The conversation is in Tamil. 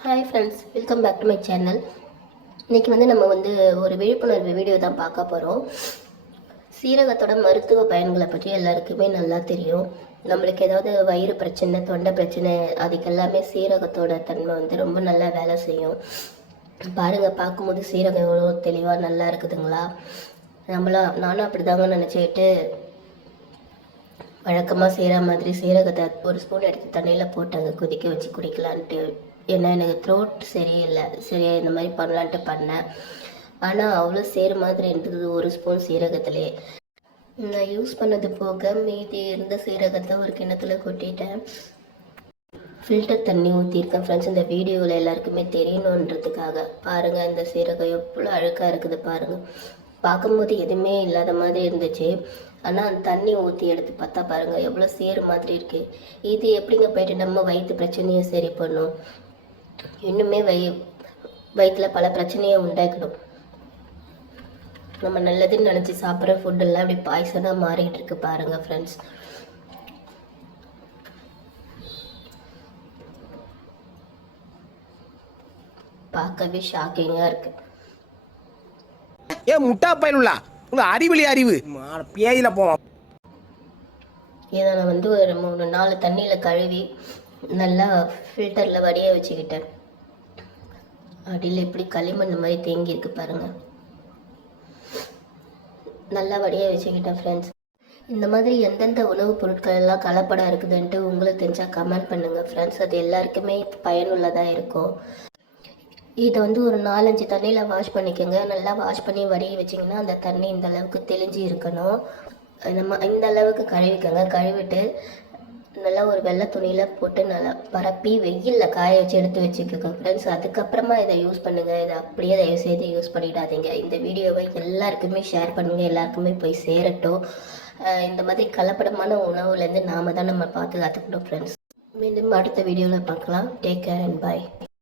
Hi friends welcome back to my channel இன்றைக்கி வந்து நம்ம வந்து ஒரு விழிப்புணர்வு வீடியோ தான் பார்க்க போகிறோம் சீரகத்தோட மருத்துவ பயன்களை பற்றி எல்லாருக்குமே நல்லா தெரியும். நம்மளுக்கு ஏதாவது வயிறு பிரச்சனை தொண்டை பிரச்சனை அதுக்கெல்லாமே சீரகத்தோட தன்மை வந்து ரொம்ப நல்லா வேலை செய்யும். பாருங்கள் பார்க்கும்போது சீரகம் எவ்வளோ தெளிவாக நல்லா இருக்குதுங்களா? நம்மளாம் நானும் அப்படி தாங்க நினச்சிக்கிட்டு வழக்கமாக செய்கிற மாதிரி சீரகத்தை ஒரு ஸ்பூன் எடுத்து தண்ணியில் போட்டு அங்கே கொதிக்க வச்சு குடிக்கலான்ட்டு ஏன்னா எனக்கு த்ரோட் சரியில்லை. சரியா இந்த மாதிரி பண்ணலான்ட்டு பண்ணேன். ஆனால் அவ்வளோ சேர மாதிரி இருந்தது ஒரு ஸ்பூன் சீரகத்திலே. நான் யூஸ் பண்ணது போக மீதி இருந்த சீரகத்தை ஒரு கிணத்துல கொட்டிட்டேன். ஃபில்டர் தண்ணி ஊற்றிருக்கேன் ஃப்ரெண்ட்ஸ் இந்த வீடியோவில் எல்லாருக்குமே தெரியணுன்றதுக்காக. பாருங்கள் இந்த சீரகம் எவ்வளோ அழுக்காக இருக்குது பாருங்கள் பார்க்கும்போது எதுவுமே இல்லாத மாதிரி இருந்துச்சு. ஆனால் அந்த தண்ணி ஊற்றி எடுத்து பார்த்தா பாருங்கள் எவ்வளோ சேறு மாதிரி இருக்குது இது எப்படிங்க போயிட்டு நம்ம வயிற்று பிரச்சனையை சரி பண்ணும்? இன்னுமே வயி வயிற்றில் பல பிரச்சனையை உண்டாக்கிடும். நம்ம நல்லதுன்னு நினச்சி சாப்பிட்ற ஃபுட்டெல்லாம் அப்படி பாய்சனாக மாறிட்டு இருக்கு பாருங்கள் ஃப்ரெண்ட்ஸ் பார்க்கவே ஷாக்கிங்காக இருக்குது ஏ முட்டா பயனுள்ளா? உங்க அறிவிலி அறிவு. பேயில போவான். இதை நான் வந்து ஒரு மூணு நாலு தண்ணியில் கழுவி நல்லா ஃபில்டரில் வடிய வச்சுக்கிட்டேன். அடியில் இப்படி களிமண் மாதிரி தேங்கி இருக்கு நல்லா வடிய வச்சுக்கிட்டேன் ஃப்ரெண்ட்ஸ் இந்த மாதிரி எந்தெந்த உணவுப் பொருட்கள் எல்லாம் கலப்படம் இருக்குதுன்ட்டு உங்களுக்கு தெரிஞ்சால் கமெண்ட் பண்ணுங்கள் ஃப்ரெண்ட்ஸ் அது எல்லாருக்குமே பயனுள்ளதாக இருக்கும். இதை வந்து ஒரு நாலஞ்சு தண்ணியில் வாஷ் பண்ணிக்கோங்க. நல்லா வாஷ் பண்ணி வடிய வச்சிங்கன்னா அந்த தண்ணி இந்த அளவுக்கு தெளிஞ்சு இருக்கணும். நம்ம இந்த அளவுக்கு கழுவிக்கோங்க. கழுவிட்டு நல்லா ஒரு வெள்ளை துணியில் போட்டு நல்லா பரப்பி வெயிலில் காய வச்சு எடுத்து வச்சுக்கோங்க ஃப்ரெண்ட்ஸ் அதுக்கப்புறமா இதை யூஸ் பண்ணுங்கள் இதை அப்படியே தயவு செய்து யூஸ் பண்ணிடாதீங்க. இந்த வீடியோவை எல்லாருக்குமே ஷேர் பண்ணுங்கள் எல்லாருக்குமே போய் சேரட்டும். இந்த மாதிரி கலப்படமான உணவுலேருந்து நாம தான் நம்ம பார்த்து கற்றுக்கணும் ஃப்ரெண்ட்ஸ் மீண்டும் அடுத்த வீடியோவில் பார்க்கலாம். Take care and bye